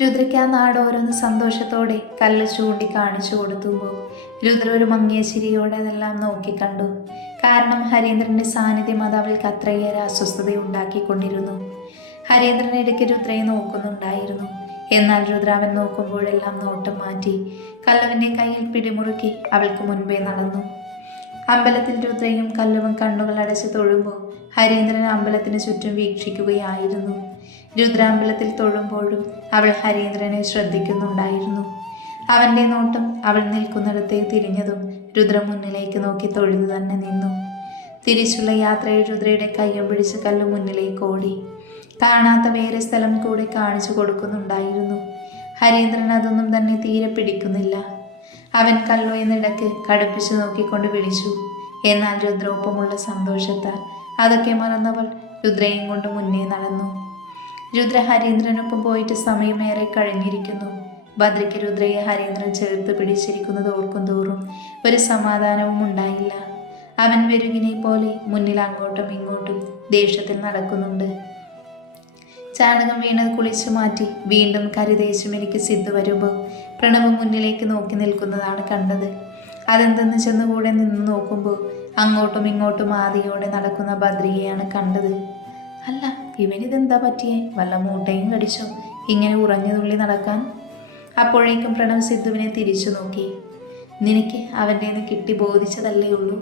രുദ്രയ്ക്ക് ആ നാട് ഓരോന്ന് സന്തോഷത്തോടെ കല്ല് ചൂണ്ടി കാണിച്ചു കൊടുത്തുമ്പോൾ രുദ്ര ഒരു മങ്ങിയ ചിരിയോടെ അതെല്ലാം നോക്കിക്കണ്ടു. കാരണം ഹരീന്ദ്രന്റെ സാന്നിധ്യം അത് അവൾക്ക് അത്രയേറെ അസ്വസ്ഥതയുണ്ടാക്കിക്കൊണ്ടിരുന്നു. ഹരീന്ദ്രൻ ഇടയ്ക്ക് രുദ്രയെ നോക്കുന്നുണ്ടായിരുന്നു. എന്നാൽ രുദ്ര അവൻ നോക്കുമ്പോഴെല്ലാം നോട്ടം മാറ്റി കല്ലവന്റെ കയ്യിൽ പിടിമുറുക്കി അവൾക്ക് മുൻപേ നടന്നു. അമ്പലത്തിൽ രുദ്രയും കല്ലവും കണ്ണുകൾ അടച്ച് തൊഴുമ്പോൾ ഹരീന്ദ്രൻ അമ്പലത്തിന് ചുറ്റും വീക്ഷിക്കുകയായിരുന്നു. രുദ്ര അമ്പലത്തിൽ തൊഴുമ്പോഴും അവൾ ഹരീന്ദ്രനെ ശ്രദ്ധിക്കുന്നുണ്ടായിരുന്നു. അവൻ്റെ നോട്ടം അവൾ നിൽക്കുന്നിടത്തേ തിരിഞ്ഞതും രുദ്ര മുന്നിലേക്ക് നോക്കി തൊഴുതു തന്നെ നിന്നു. തിരിച്ചുള്ള യാത്രയിൽ രുദ്രയുടെ കയ്യും പിടിച്ച് കല്ല് മുന്നിലേക്ക് ഓടി. കാണാത്ത വേറെ സ്ഥലം കൂടി കാണിച്ചു കൊടുക്കുന്നുണ്ടായിരുന്നു. ഹരീന്ദ്രൻ അതൊന്നും തന്നെ തീരെ പിടിക്കുന്നില്ല. അവൻ കല്ലു എന്നിടക്ക് കടുപ്പിച്ചു നോക്കിക്കൊണ്ട് വിളിച്ചു. എന്നാൽ രുദ്ര ഒപ്പമുള്ള സന്തോഷത്താൽ അതൊക്കെ മറന്നവൾ രുദ്രയും കൊണ്ട് മുന്നേ നടന്നു. രുദ്ര ഹരീന്ദ്രനൊപ്പം പോയിട്ട് സമയമേറെ കഴിഞ്ഞിരിക്കുന്നു. ഭദ്രയ്ക്ക് രുദ്രയെ ഹരീന്ദ്രൻ ചേർത്ത് പിടിച്ചിരിക്കുന്നത് ഓർക്കും തോറും ഒരു സമാധാനവും ഉണ്ടായില്ല. അവൻ വെരുകിനെ പോലെ മുന്നിൽ അങ്ങോട്ടും ഇങ്ങോട്ടും ദേഷ്യത്തിൽ നടക്കുന്നുണ്ട്. ചാണകം വീണത് കുളിച്ചു മാറ്റി വീണ്ടും കരുതേച്ചും എനിക്ക് സിദ്ധു വരുമ്പോൾ പ്രണവ് മുന്നിലേക്ക് നോക്കി നിൽക്കുന്നതാണ് കണ്ടത്. അതെന്തെന്ന് ചെന്നുകൂടെ നിന്ന് നോക്കുമ്പോൾ അങ്ങോട്ടും ഇങ്ങോട്ടും ആദിയോടെ നടക്കുന്ന ഭദ്രയെയാണ് കണ്ടത്. അല്ല, ഇവനിതെന്താ പറ്റിയേ? വല്ല മൂട്ടയും കടിച്ചോ ഇങ്ങനെ ഉറഞ്ഞു തുള്ളി നടക്കാൻ? അപ്പോഴേക്കും പ്രണവ് സിദ്ധുവിനെ തിരിച്ചു നോക്കി. നിനക്ക് അവൻ്റെ നിന്ന് കിട്ടി ബോധിച്ചതല്ലേ ഉള്ളൂ,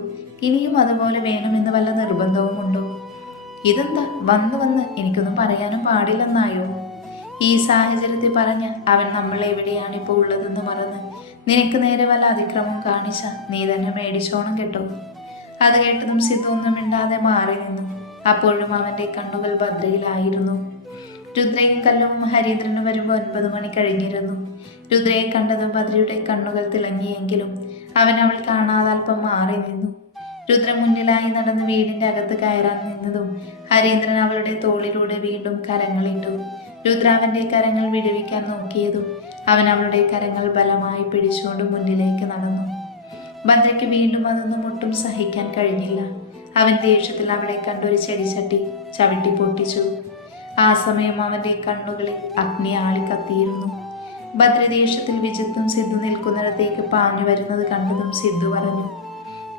ഇനിയും അതുപോലെ വേണമെന്ന് വല്ല നിർബന്ധവുമുണ്ടോ? ഇതെന്താ വന്ന് വന്ന് എനിക്കൊന്നും പറയാനും പാടില്ലെന്നായോ? ഈ സാഹചര്യത്തിൽ പറഞ്ഞ അവൻ നമ്മൾ എവിടെയാണ് ഇപ്പോൾ ഉള്ളതെന്ന് മറന്ന് നിനക്ക് നേരെ വല്ല അതിക്രമം കാണിച്ച നീ തന്നെ മേടിച്ചോണം കേട്ടോ. അത് കേട്ടതും സിദ്ധു ഒന്നും മിണ്ടാതെ മാറി നിന്നു. അപ്പോഴും അവൻ്റെ കണ്ണുകൾ ഭദ്രയിലായിരുന്നു. രുദ്രയും കല്ലവും ഹരീന്ദ്രനും വരുമ്പോൾ 9 മണി കഴിഞ്ഞിരുന്നു. രുദ്രയെ കണ്ടതും ഭദ്രയുടെ കണ്ണുകൾ തിളങ്ങിയെങ്കിലും അവൻ അവൾ കാണാതെ അല്പം മാറി നിന്നു. രുദ്ര മുന്നിലായി നടന്ന് വീടിൻ്റെ അകത്ത് കയറാൻ നിന്നതും ഹരീന്ദ്രൻ അവളുടെ തോളിലൂടെ വീണ്ടും കരങ്ങളിട്ടു. രുദ്ര അവൻ്റെ കരങ്ങൾ വിടുവിക്കാൻ നോക്കിയതും അവൻ അവളുടെ കരങ്ങൾ ബലമായി പിടിച്ചുകൊണ്ട് മുന്നിലേക്ക് നടന്നു. ഭദ്രയ്ക്ക് വീണ്ടും അതൊന്നും ഒട്ടും സഹിക്കാൻ കഴിഞ്ഞില്ല. അവൻ ദേഷ്യത്തിൽ അവളെ കണ്ടൊരു ചെടിച്ചട്ടി ചവിട്ടി പൊട്ടിച്ചു. ആ സമയം അവൻ്റെ കണ്ണുകളിൽ അഗ്നി ആളിക്കത്തിയിരുന്നു. ഭദ്ര ദേഷ്യത്തിൽ വിജിത്തും സിദ്ധു നിൽക്കുന്നിടത്തേക്ക് പാഞ്ഞു വരുന്നത് കണ്ടതും സിദ്ധു പറഞ്ഞു,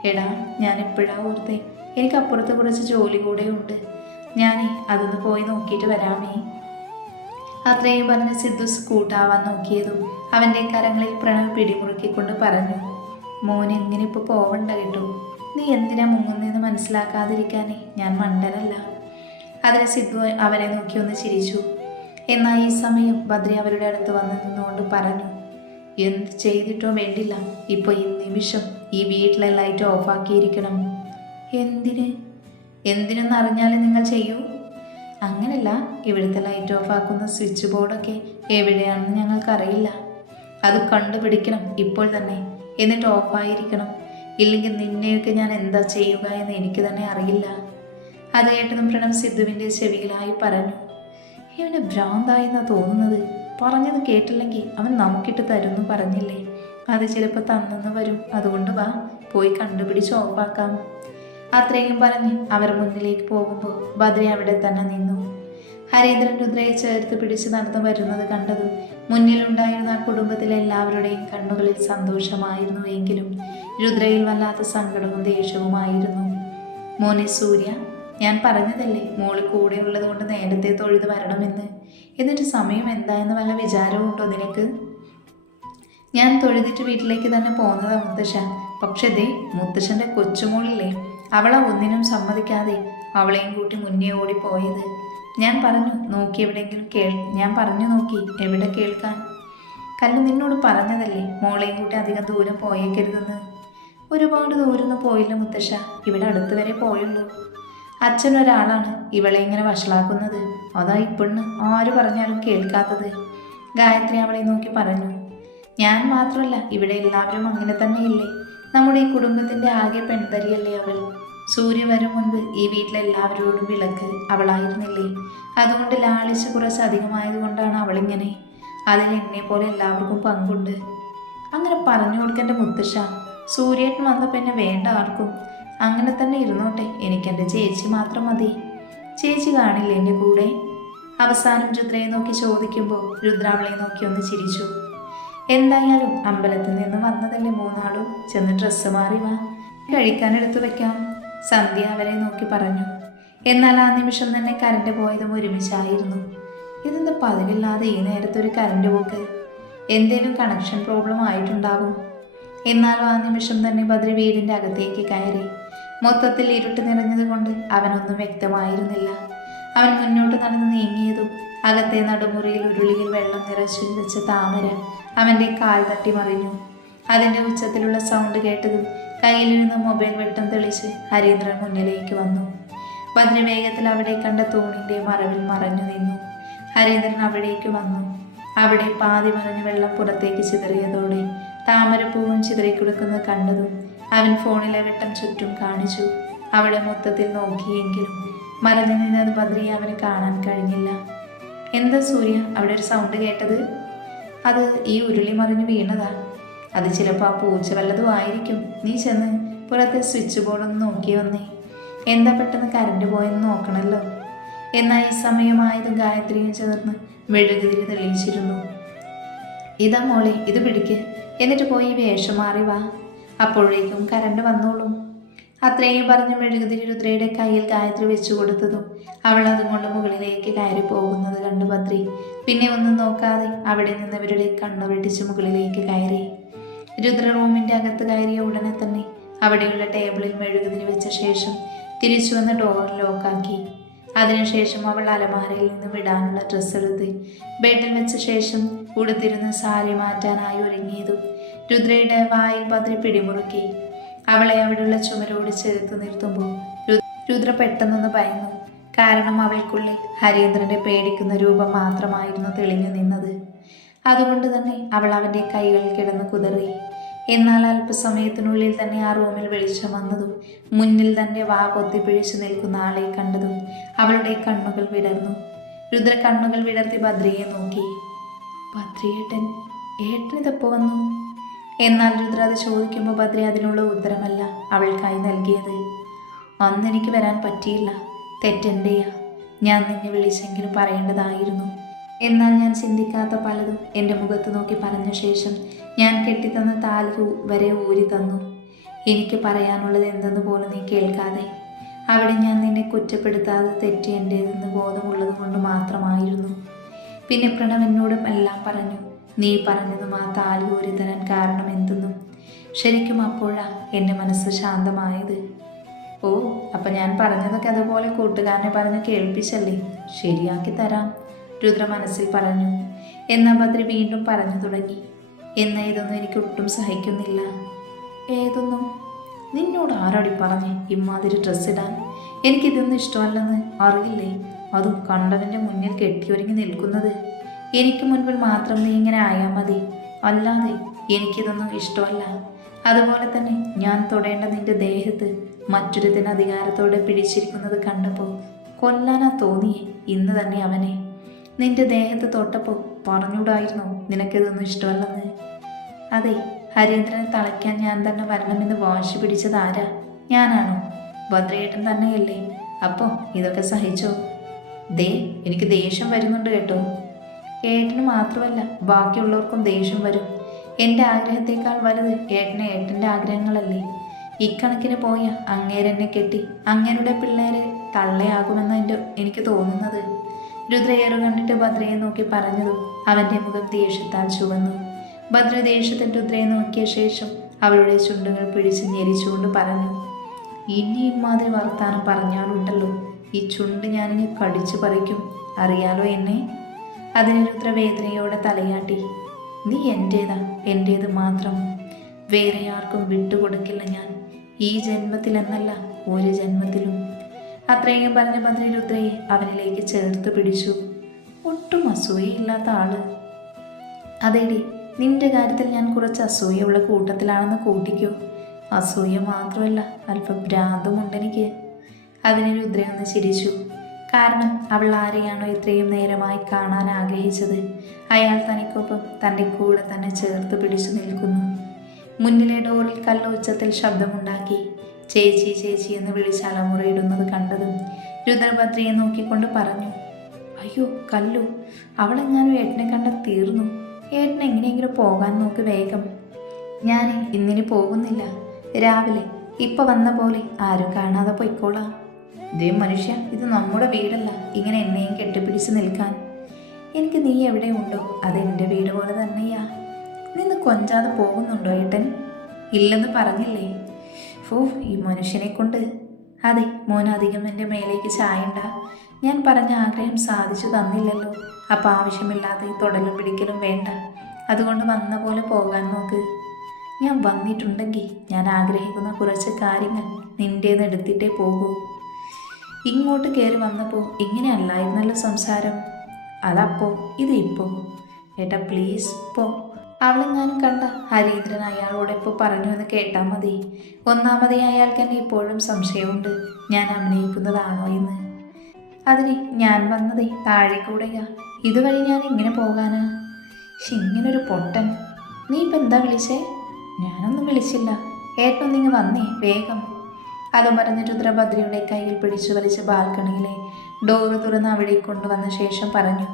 എടാ, ഞാൻ എപ്പോഴാ ഓർത്തേ, എനിക്ക് അപ്പുറത്ത് കുറച്ച് ജോലി കൂടെ ഉണ്ട്, ഞാനേ അതൊന്ന് പോയി നോക്കിയിട്ട് വരാമേ. അത്രയും പറഞ്ഞ് സിദ്ധു സ്കൂട്ടാവാൻ നോക്കിയതും അവൻ്റെ കരങ്ങളിൽ പ്രണവ് പിടിമുറുക്കിക്കൊണ്ട് പറഞ്ഞു, മോൻ എങ്ങനെ ഇപ്പോൾ പോവണ്ട കേട്ടോ, നീ എന്തിനാ മുങ്ങുന്നതെന്ന് മനസ്സിലാക്കാതിരിക്കാനേ ഞാൻ മണ്ടനല്ല. അതിന് സിദ്ധു അവനെ നോക്കി ഒന്ന് ചിരിച്ചു. എന്നാൽ ഈ സമയം ഭദ്ര അവരുടെ അടുത്ത് വന്നു നിന്നുകൊണ്ട് പറഞ്ഞു, എന്ത് ചെയ്തിട്ടോ വേണ്ടില്ല, ഇപ്പോൾ ഈ നിമിഷം ഈ വീട്ടിലെ ലൈറ്റ് ഓഫാക്കിയിരിക്കണം. എന്തിനെന്ന് അറിഞ്ഞാലും നിങ്ങൾ ചെയ്യൂ? അങ്ങനല്ല, ഇവിടുത്തെ ലൈറ്റ് ഓഫാക്കുന്ന സ്വിച്ച് ബോർഡൊക്കെ എവിടെയാണെന്ന് ഞങ്ങൾക്കറിയില്ല. അത് കണ്ടുപിടിക്കണം ഇപ്പോൾ തന്നെ, എന്നിട്ട് ഓഫായിരിക്കണം. ഇല്ലെങ്കിൽ നിന്നെയൊക്കെ ഞാൻ എന്താ ചെയ്യുക എന്ന് എനിക്ക് തന്നെ അറിയില്ല. അത് കേട്ടതും പ്രണവ് സിദ്ധുവിൻ്റെ ചെവിയിലായി പറഞ്ഞു, ഇവന് ഭ്രാന്തായെന്നാണ് തോന്നുന്നത്. പറഞ്ഞത് കേട്ടില്ലെങ്കിൽ അവൻ നമുക്കിട്ട് തരുമെന്ന് പറഞ്ഞില്ലേ, അത് ചിലപ്പോൾ തന്നെന്ന് വരും. അതുകൊണ്ട് വാ, പോയി കണ്ടുപിടിച്ച് ഓഫാക്കാം. അത്രയും പറഞ്ഞ് അവർ മുന്നിലേക്ക് പോകുമ്പോൾ ഭദ്ര അവിടെ തന്നെ നിന്നു. ഹരീന്ദ്രൻ രുദ്രയെ ചേർത്ത് പിടിച്ച് നടന്നു വരുന്നത് കണ്ടതും മുന്നിലുണ്ടായിരുന്ന ആ കുടുംബത്തിലെ എല്ലാവരുടെയും കണ്ണുകളിൽ സന്തോഷമായിരുന്നു. എങ്കിലും രുദ്രയിൽ വല്ലാത്ത സങ്കടവും ദേഷ്യവുമായിരുന്നു. മോനെ സൂര്യ, ഞാൻ പറഞ്ഞതല്ലേ മോള് കൂടെ ഉള്ളത് കൊണ്ട് നേരത്തെ തൊഴുത് വരണമെന്ന്. എന്നിട്ട് സമയം എന്തായെന്ന് വല്ല വിചാരവും ഉണ്ടോ നിനക്ക്? ഞാൻ തൊഴുതിട്ട് വീട്ടിലേക്ക് തന്നെ പോകുന്നതാ മുത്തശ്ശ. പക്ഷേ ദേ മുത്തശ്ശൻ്റെ കൊച്ചുമോളില്ലേ, അവളെ ഒന്നിനും സമ്മതിക്കാതെ അവളെയും കൂട്ടി മുന്നേ ഓടിപ്പോയത്. ഞാൻ പറഞ്ഞു നോക്കി എവിടെയെങ്കിലും ഞാൻ പറഞ്ഞു നോക്കി, എവിടെ കേൾക്കാൻ? കല്ലു നിന്നോട് പറഞ്ഞതല്ലേ മോളെയും കൂട്ടി അധികം ദൂരം പോയേക്കരുതെന്ന്. ഒരുപാട് ദൂരമൊന്നും പോയില്ല മുത്തശ്ശ, ഇവിടെ അടുത്ത് വരെ പോയുള്ളൂ. അച്ഛനൊരാളാണ് ഇവളെ ഇങ്ങനെ വഷളാക്കുന്നത്, അതാ ഇപ്പെണ്ണ് ആര് പറഞ്ഞാലും കേൾക്കാത്തത്. ഗായത്രി അവളെ നോക്കി പറഞ്ഞു. ഞാൻ മാത്രമല്ല, ഇവിടെ എല്ലാവരും അങ്ങനെ തന്നെയില്ലേ. നമ്മുടെ ഈ കുടുംബത്തിൻ്റെ ആകെ പെൺതരിയല്ലേ അവൾ. സൂര്യ വരും മുൻപ് ഈ വീട്ടിലെല്ലാവരോടും വിളക്ക് അവളായിരുന്നില്ലേ. അതുകൊണ്ട് ലാളിച്ച് കുറച്ച് അധികമായതുകൊണ്ടാണ് അവളിങ്ങനെ. അതിൽ എന്നെ പോലെ എല്ലാവർക്കും പങ്കുണ്ട്. അങ്ങനെ പറഞ്ഞു കൊടുക്കേണ്ട മുത്തശ്ശ. സൂര്യേട്ടൻ വന്നപ്പോൾ എന്നെ വേണ്ട ആർക്കും. അങ്ങനെ തന്നെ ഇരുന്നോട്ടെ, എനിക്കെൻ്റെ ചേച്ചി മാത്രം മതി. ചേച്ചി കാണില്ലേ എൻ്റെ കൂടെ? അവസാനം രുദ്രയെ നോക്കി ചോദിക്കുമ്പോൾ രുദ്ര അവളെ നോക്കി ഒന്ന് ചിരിച്ചു. എന്തായാലും അമ്പലത്തിൽ നിന്ന് വന്നതല്ലേ മൂന്നാളും, ചെന്ന് ഡ്രസ്സ് മാറി വാ, കഴിക്കാനെടുത്തു വെക്കാം, സന്ധ്യ അവരെ നോക്കി പറഞ്ഞു. എന്നാൽ ആ നിമിഷം തന്നെ കറണ്ട് പോയതും ഒരുമിച്ചായിരുന്നു. ഇതെന്താ പതിവില്ലാതെ ഈ നേരത്തെ ഒരു കറണ്ട് പോക്ക്? എന്തേലും കണക്ഷൻ പ്രോബ്ലം ആയിട്ടുണ്ടാവും. എന്നാലും ആ നിമിഷം തന്നെ ബദ്രി വീടിൻ്റെ അകത്തേക്ക് കയറി. മൊത്തത്തിൽ ഇരുട്ട് നിറഞ്ഞത് കൊണ്ട് അവനൊന്നും വ്യക്തമായിരുന്നില്ല. അവൻ മുന്നോട്ട് നടന്ന് നീങ്ങിയതും അകത്തെ നടുമുറിയിൽ ഉരുളിയിൽ വെള്ളം നിറച്ചു വെച്ച താമര അവൻ്റെ കാൽ തട്ടി മറിഞ്ഞു. അതിൻ്റെ ഉച്ചത്തിലുള്ള സൗണ്ട് കേട്ടതും കയ്യിലിരുന്ന് മൊബൈൽ വെട്ടം തെളിച്ച് ഹരീന്ദ്രൻ മുന്നിലേക്ക് വന്നു. ബദ്രി വേഗത്തിൽ അവിടെ കണ്ട തൂണിൻ്റെ മറവിൽ മറഞ്ഞു നിന്നു. ഹരീന്ദ്രൻ അവിടേക്ക് വന്നു. അവിടെ പാതി മറിഞ്ഞ വെള്ളം പുറത്തേക്ക് ചിതറിയതോടെ താമരപ്പൂവും ചിതറിക്കൊടുക്കുന്നത് കണ്ടതും അവൻ ഫോണിലെ വെട്ടം ചുറ്റും കാണിച്ചു. അവിടെ മൊത്തത്തിൽ നോക്കിയെങ്കിലും മറഞ്ഞു നിന്നത് ബദ്രിയെ അവന് കാണാൻ കഴിഞ്ഞില്ല. എന്താ സൂര്യ, അവിടെ ഒരു സൗണ്ട് കേട്ടത്? അത് ഈ ഉരുളി മറിഞ്ഞു വീണതാ. അത് ചിലപ്പോൾ ആ പൂച്ച വല്ലതും ആയിരിക്കും. നീ ചെന്ന് പുറത്തെ സ്വിച്ച് ബോർഡൊന്ന് നോക്കി വന്നേ. എന്താ പെട്ടെന്ന് കറണ്ട് പോയെന്ന് നോക്കണമല്ലോ. എന്നാൽ ഈ സമയമായതും ഗായത്രിയും ചേർന്ന് മെഴുകുതിരി തെളിയിച്ചിരുന്നു. ഇതാ മോളെ, ഇത് പിടിക്ക്, എന്നിട്ട് പോയി വേഷം മാറി വാ, അപ്പോഴേക്കും കറണ്ട് വന്നോളും. അത്രയും പറഞ്ഞ് മെഴുകുതിരി രുദ്രയുടെ കയ്യിൽ ഗായത്രി വെച്ചു കൊടുത്തതും അവൾ അതുകൊണ്ട് മുകളിലേക്ക് കയറി പോകുന്നത് കണ്ടു ബദ്രി പിന്നെ ഒന്നും നോക്കാതെ അവിടെ നിന്നവരുടെ കണ്ണു വെട്ടിച്ച് മുകളിലേക്ക് കയറി. രുദ്ര റൂമിൻ്റെ അകത്ത് കയറിയ ഉടനെ തന്നെ അവിടെയുള്ള ടേബിളിൽ മെഴുകുതിരി വെച്ച ശേഷം തിരിച്ചു വന്ന് ഡോർ ലോക്കാക്കി. അതിനുശേഷം അവൾ അലമാരയിൽ നിന്ന് വിടാനുള്ള ഡ്രസ്സ് എടുത്ത് ബെഡിൽ വെച്ച ശേഷം ഉടുത്തിരുന്ന് സാരി മാറ്റാനായി ഒരുങ്ങിയതും രുദ്രയുടെ വായിൽ ബദ്രി പിടിമുറുക്കി. അവളെ അവിടെയുള്ള ചുമരോട് ചേർത്ത് നിർത്തുമ്പോൾ രുദ്ര പെട്ടെന്നൊന്ന് ഭയന്നു. കാരണം അവൾക്കുള്ളിൽ ഹരീന്ദ്രന്റെ പേടിക്കുന്ന രൂപം മാത്രമായിരുന്നു തെളിഞ്ഞു നിന്നത്. അതുകൊണ്ട് തന്നെ അവൾ അവൻ്റെ കൈകൾ കിടന്ന് കുതറി. എന്നാൽ അല്പസമയത്തിനുള്ളിൽ തന്നെ ആ റൂമിൽ വെളിച്ചം വന്നതും മുന്നിൽ തൻ്റെ വാ പൊത്തിപ്പിഴിച്ചു നിൽക്കുന്ന ആളെ കണ്ടതും അവളുടെ കണ്ണുകൾ വിടർന്നു. രുദ്ര കണ്ണുകൾ വിടർത്തി ബദ്രിയെ നോക്കി. ബദ്രിയേട്ടൻ, ഏട്ടനിതെപ്പോ വന്നു? എന്നാൽ രുദ്ര അത് ചോദിക്കുമ്പോൾ ബദ്രി അതിനുള്ള ഉത്തരമല്ല അവൾക്കായി നൽകിയത്. അന്ന് എനിക്ക് വരാൻ പറ്റിയില്ല, തെറ്റെൻ്റെയാ. ഞാൻ നിന്നെ വിളിച്ചെങ്കിലും പറയേണ്ടതായിരുന്നു. എന്നാൽ ഞാൻ ചിന്തിക്കാത്ത പലതും എൻ്റെ മുഖത്ത് നോക്കി പറഞ്ഞ ശേഷം ഞാൻ കെട്ടിത്തന്ന താലി വരെ ഊരി തന്നു. എനിക്ക് പറയാനുള്ളത് എന്തെന്ന് പോലും നീ കേൾക്കാതെ. അവിടെ ഞാൻ നിന്നെ കുറ്റപ്പെടുത്താതെ തെറ്റ് എൻ്റേതെന്ന് ബോധമുള്ളത് കൊണ്ട് മാത്രമായിരുന്നു. പിന്നെ പ്രണവ് എന്നോടും എല്ലാം പറഞ്ഞു. നീ പറഞ്ഞതും ആ താലി ഊരി തരാൻ കാരണം എന്തെന്നും. ശരിക്കും അപ്പോഴാ എൻ്റെ മനസ്സ് ശാന്തമായത്. ഓ, അപ്പം ഞാൻ പറഞ്ഞതൊക്കെ അതുപോലെ കൂട്ടുകാരനെ പറഞ്ഞ് കേൾപ്പിച്ചല്ലേ? ശരിയാക്കി തരാം, രുദ്ര മനസ്സിൽ പറഞ്ഞു. എന്നാൽ ബദ്രി വീണ്ടും പറഞ്ഞു തുടങ്ങി. എന്നാൽ ഇതൊന്നും എനിക്ക് ഒട്ടും സഹിക്കുന്നില്ല. ഏതൊന്നും? നിന്നോട് ആരോടി പറഞ്ഞേ ഇമ്മാതിരി ഡ്രസ്സ് ഇടാൻ? എനിക്കിതൊന്നും ഇഷ്ടമല്ലെന്ന് അറിയില്ലേ? അതും കണ്ടവൻ്റെ മുന്നിൽ കെട്ടിയൊരുങ്ങി നിൽക്കുന്നത്. എനിക്ക് മുൻപിൽ മാത്രം നീ ഇങ്ങനെ ആയാൽ മതി, അല്ലാതെ എനിക്കിതൊന്നും ഇഷ്ടമല്ല. അതുപോലെ തന്നെ ഞാൻ തൊടേണ്ട നിന്റെ ദേഹത്ത് മറ്റൊരുത്തിന് അധികാരത്തോടെ പിടിച്ചിരിക്കുന്നത് കണ്ടപ്പോൾ കൊല്ലാനാ തോന്നിയേ ഇന്ന് തന്നെ അവനെ. നിന്റെ ദേഹത്ത് തൊട്ടപ്പോൾ പറഞ്ഞൂടായിരുന്നോ നിനക്കിതൊന്നും ഇഷ്ടമല്ലെന്ന്? അതെ, ഹരീന്ദ്രനെ തളയ്ക്കാൻ ഞാൻ തന്നെ വരണമെന്ന് വാശി പിടിച്ചത് ആരാ? ഞാനാണോ? ഭദ്രയേട്ടൻ തന്നെയല്ലേ? അപ്പോൾ ഇതൊക്കെ സഹിച്ചോ? എനിക്ക് ദേഷ്യം വരുന്നുണ്ട് കേട്ടോ. ഏട്ടന് മാത്രമല്ല ബാക്കിയുള്ളവർക്കും ദേഷ്യം വരും. എൻ്റെ ആഗ്രഹത്തേക്കാൾ വലുത് ഏട്ടൻ്റെ ആഗ്രഹങ്ങളല്ലേ? ഇക്കണക്കിന് പോയ അങ്ങേരെന്നെ കെട്ടി അങ്ങേരുടെ പിള്ളേരെ തള്ളയാകുമെന്ന് എനിക്ക് തോന്നുന്നത്. രുദ്രയേറു കണ്ടിട്ട് ഭദ്രയെ നോക്കി പറഞ്ഞതും അവൻ്റെ മുഖം ദേഷ്യത്താൽ ചുവന്നു. ഭദ്ര ദേഷ്യത്തിൽ രുദ്രയെ നോക്കിയ ശേഷം അവളുടെ ചുണ്ടുകൾ പിടിച്ച് ഞെരിച്ചുകൊണ്ട് പറഞ്ഞു. ഇനി ഇമാതിരി വർത്താനം പറഞ്ഞാലുണ്ടല്ലോ, ഈ ചുണ്ട് ഞാനിനി കടിച്ചു പറിക്കും, അറിയാലോ എന്നെ? അതിന് രുദ്ര വേദനയോടെ തലയാട്ടി. നീ എൻ്റേതാ, എൻ്റേത് മാത്രം. വേറെ ആർക്കും വിട്ടുകൊടുക്കില്ല ഞാൻ, ഈ ജന്മത്തിലെന്നല്ല ഒരു ജന്മത്തിലും. അത്രയും പറഞ്ഞ ബദ്രി രുദ്രയെ അവനിലേക്ക് ചേർത്ത് പിടിച്ചു. ഒട്ടും അസൂയയില്ലാത്ത ആള്. അതേടി, നിന്റെ കാര്യത്തിൽ ഞാൻ കുറച്ച് അസൂയുള്ള കൂട്ടത്തിലാണെന്ന് കൂട്ടിക്കോ. അസൂയ മാത്രമല്ല, അല്പം ഭ്രാന്തുമുണ്ടെനിക്ക്. അതിന് രുദ്രയൊന്ന് ചിരിച്ചു. കാരണം അവൾ ആരെയാണോ ഇത്രയും നേരമായി കാണാൻ ആഗ്രഹിച്ചത് അയാൾ തനിക്കൊപ്പം തൻ്റെ കൂടെ തന്നെ ചേർത്ത് പിടിച്ചു നിൽക്കുന്നു. മുന്നിലെ ഡോറിൽ കല്ലോച്ചത്തിൽ ശബ്ദമുണ്ടാക്കി. ചേച്ചി ചേച്ചി എന്ന് വിളിച്ച് അലമുറയിടുന്നത് കണ്ടതും രുദ്രഭദ്രയെ നോക്കിക്കൊണ്ട് പറഞ്ഞു. അയ്യോ കല്ലു, അവളെങ്ങാനും ഏട്ടനെ കണ്ട തീർന്നു. ഏട്ടൻ എങ്ങനെയെങ്കിലും പോകാൻ നോക്ക് വേഗം. ഞാൻ ഇന്നിനി പോകുന്നില്ല. രാവിലെ ഇപ്പൊ വന്ന പോലെ ആരും കാണാതെ പൊയ്ക്കോളാം. ഇതേ മനുഷ്യ, ഇത് നമ്മുടെ വീടല്ല ഇങ്ങനെ എന്നെയും കെട്ടിപ്പിടിച്ച് നിൽക്കാൻ. എനിക്ക് നീ എവിടെയുണ്ടോ അതെൻ്റെ വീട് പോലെ തന്നെയാ. നിന്ന് കൊഞ്ചാതെ പോകുന്നുണ്ടോ ഏട്ടൻ? ഇല്ലെന്ന് പറഞ്ഞില്ലേ? ഈ മനുഷ്യനെ കൊണ്ട്. അതെ, മോൻ അധികം എൻ്റെ മേലേക്ക് ചായണ്ട. ഞാൻ പറഞ്ഞ ആഗ്രഹം സാധിച്ചു തന്നില്ലല്ലോ. അപ്പം ആവശ്യമില്ലാതെ തൊടലും പിടിക്കലും വേണ്ട. അതുകൊണ്ട് വന്ന പോലെ പോകാൻ നോക്ക്. ഞാൻ വന്നിട്ടുണ്ടെങ്കിൽ ഞാൻ ആഗ്രഹിക്കുന്ന കുറച്ച് കാര്യങ്ങൾ നിൻ്റേന്ന് എടുത്തിട്ടേ പോകൂ. ഇങ്ങോട്ട് കയറി വന്നപ്പോൾ ഇങ്ങനെയല്ലായിരുന്നല്ലോ സംസാരം. അതപ്പോ ഇത് ഇപ്പോൾ. ഏട്ടാ പ്ലീസ് പോ. അവളെങ്ങാനും കണ്ട ഹരീന്ദ്രൻ അയാളോട് എപ്പോൾ പറഞ്ഞു എന്ന് കേട്ടാൽ മതി. ഒന്നാമതേ അയാൾക്ക് എന്നെ ഇപ്പോഴും സംശയമുണ്ട്, ഞാൻ അഭിനയിക്കുന്നതാണോ എന്ന്. അതിന് ഞാൻ വന്നതേ താഴെ കൂടെയാ. ഇതുവഴി ഞാൻ എങ്ങനെ പോകാനാ? ഇങ്ങനൊരു പൊട്ടൻ. നീ ഇപ്പം എന്താ വിളിച്ചേ? ഞാനൊന്നും വിളിച്ചില്ല. ഏട്ടനൊന്നിങ്ങ് വന്നേ വേഗം. അത് പറഞ്ഞ് രുദ്രഭദ്രയുടെ കയ്യിൽ പിടിച്ചു വലിച്ച് ബാൽക്കണിയിലെ ഡോറ് തുറന്ന് അവിടെ കൊണ്ടുവന്ന ശേഷം പറഞ്ഞു,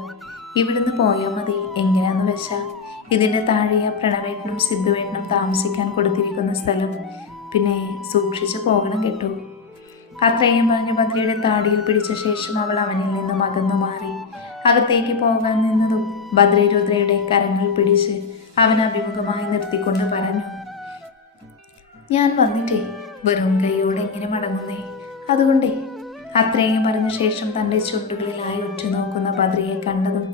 ഇവിടുന്ന് പോയാൽ മതി. എങ്ങനെയാന്ന് വെച്ചാ ഇതിൻ്റെ താഴെയാ പ്രണവേട്ടനും സിദ്ധുവേട്ടനും താമസിക്കാൻ കൊടുത്തിരിക്കുന്ന സ്ഥലം. പിന്നെ സൂക്ഷിച്ചു പോകണം കേട്ടോ. അത്രയും പറഞ്ഞ് ഭദ്രയുടെ താടിയിൽ പിടിച്ച ശേഷം അവൾ അവനിൽ നിന്നും അകന്നു മാറി. അകത്തേക്ക് പോകാൻ നിന്നതും ഭദ്ര രുദ്രയുടെ കരങ്ങൾ പിടിച്ച് അവൻ അഭിമുഖമായി നിർത്തിക്കൊണ്ട് പറഞ്ഞു, ഞാൻ വന്നിട്ടേ വെറും കൈയോടെ എങ്ങനെ മടങ്ങുന്നേ, അതുകൊണ്ടേ. അത്രയും പറഞ്ഞ ശേഷം തൻ്റെ ചുണ്ടുകളിലായി ഉറ്റുനോക്കുന്ന ഭദ്രയെ കണ്ടതും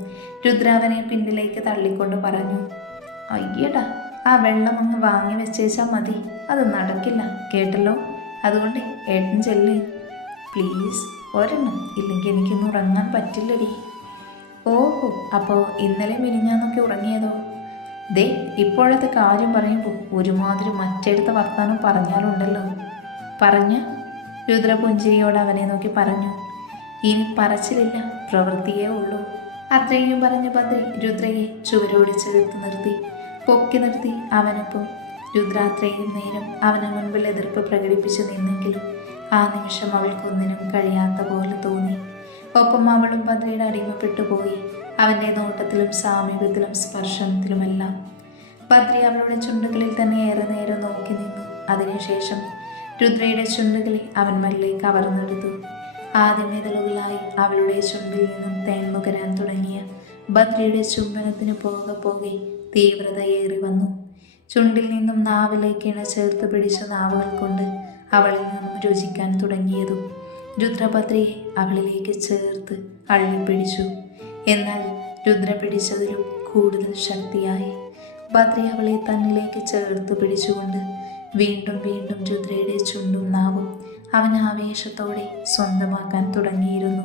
രുദ്ര അവനെ പിന്നിലേക്ക് തള്ളിക്കൊണ്ട് പറഞ്ഞു, അയ്യടാ, ആ വെള്ളം അങ്ങ് വാങ്ങി വെച്ചേച്ചാൽ മതി. അത് നടക്കില്ല കേട്ടല്ലോ. അതുകൊണ്ട് ഏട്ടൻ ചെല്ല് പ്ലീസ്. ഒരെണ്ണം, ഇല്ലെങ്കിൽ എനിക്കൊന്നും ഉറങ്ങാൻ പറ്റില്ലടി. ഓഹോ, അപ്പോൾ ഇന്നലെ മിനിഞ്ഞാന്നൊക്കെ ഉറങ്ങിയതോ? ദേ ഇപ്പോഴത്തെ കാര്യം പറയുമ്പോൾ ഒരുമാതിരി മറ്റെടുത്ത വർത്താനം പറഞ്ഞാലുണ്ടല്ലോ. പറഞ്ഞ രുദ്ര പുഞ്ചിരിയോട് അവനെ നോക്കി പറഞ്ഞു, ഇനി പറച്ചിലില്ല, പ്രവൃത്തിയേ ഉള്ളൂ. അത്രയും പറഞ്ഞ ഭദ്ര രുദ്രയെ ചുവരോട് ചേർത്ത് നിർത്തി പൊക്കി നിർത്തി. അവനൊപ്പം രുദ്ര അത്രയും നേരം അവന് മുൻപിൽ എതിർപ്പ് പ്രകടിപ്പിച്ചു നിന്നെങ്കിലും ആ നിമിഷം അവൾക്കൊന്നിനും കഴിയാത്ത പോലെ തോന്നി. ഒപ്പം അവളും ഭദ്രയുടെ അടിമപ്പെട്ടു പോയി, അവൻ്റെ നോട്ടത്തിലും സാമീപ്യത്തിലും സ്പർശനത്തിലുമെല്ലാം. ഭദ്ര അവളുടെ ചുണ്ടുകളിൽ തന്നെ ഏറെ നേരം നോക്കി നിന്നു. അതിനുശേഷം രുദ്രയുടെ ചുണ്ടുകളെ അവൻ മെല്ലെ കവർന്നെടുത്തു. ആദ്യം ഇതളുകളായി അവളുടെ ചുണ്ടിൽ നിന്നും തേൻ നുകരാൻ തുടങ്ങിയ ഭദ്രയുടെ ചുംബനത്തിന് പോകെ പോകെ തീവ്രതയേറി വന്നു. ചുണ്ടിൽ നിന്നും നാവിലേക്ക് ഇണ ചേർത്ത് പിടിച്ച നാവുകൾ കൊണ്ട് അവളിൽ നിന്നും രുചിക്കാൻ തുടങ്ങിയതും രുദ്രഭദ്രയെ അവളിലേക്ക് ചേർത്ത് അള്ളിപ്പിടിച്ചു. എന്നാൽ രുദ്ര പിടിച്ചതിലും കൂടുതൽ ശക്തിയായി. ഭദ്ര അവളെ തന്നിലേക്ക് ചേർത്ത് പിടിച്ചുകൊണ്ട് വീണ്ടും വീണ്ടും രുദ്രയുടെ ചുണ്ടും നാവും അവൻ ആവേശത്തോടെ സ്വന്തമാക്കാൻ തുടങ്ങിയിരുന്നു.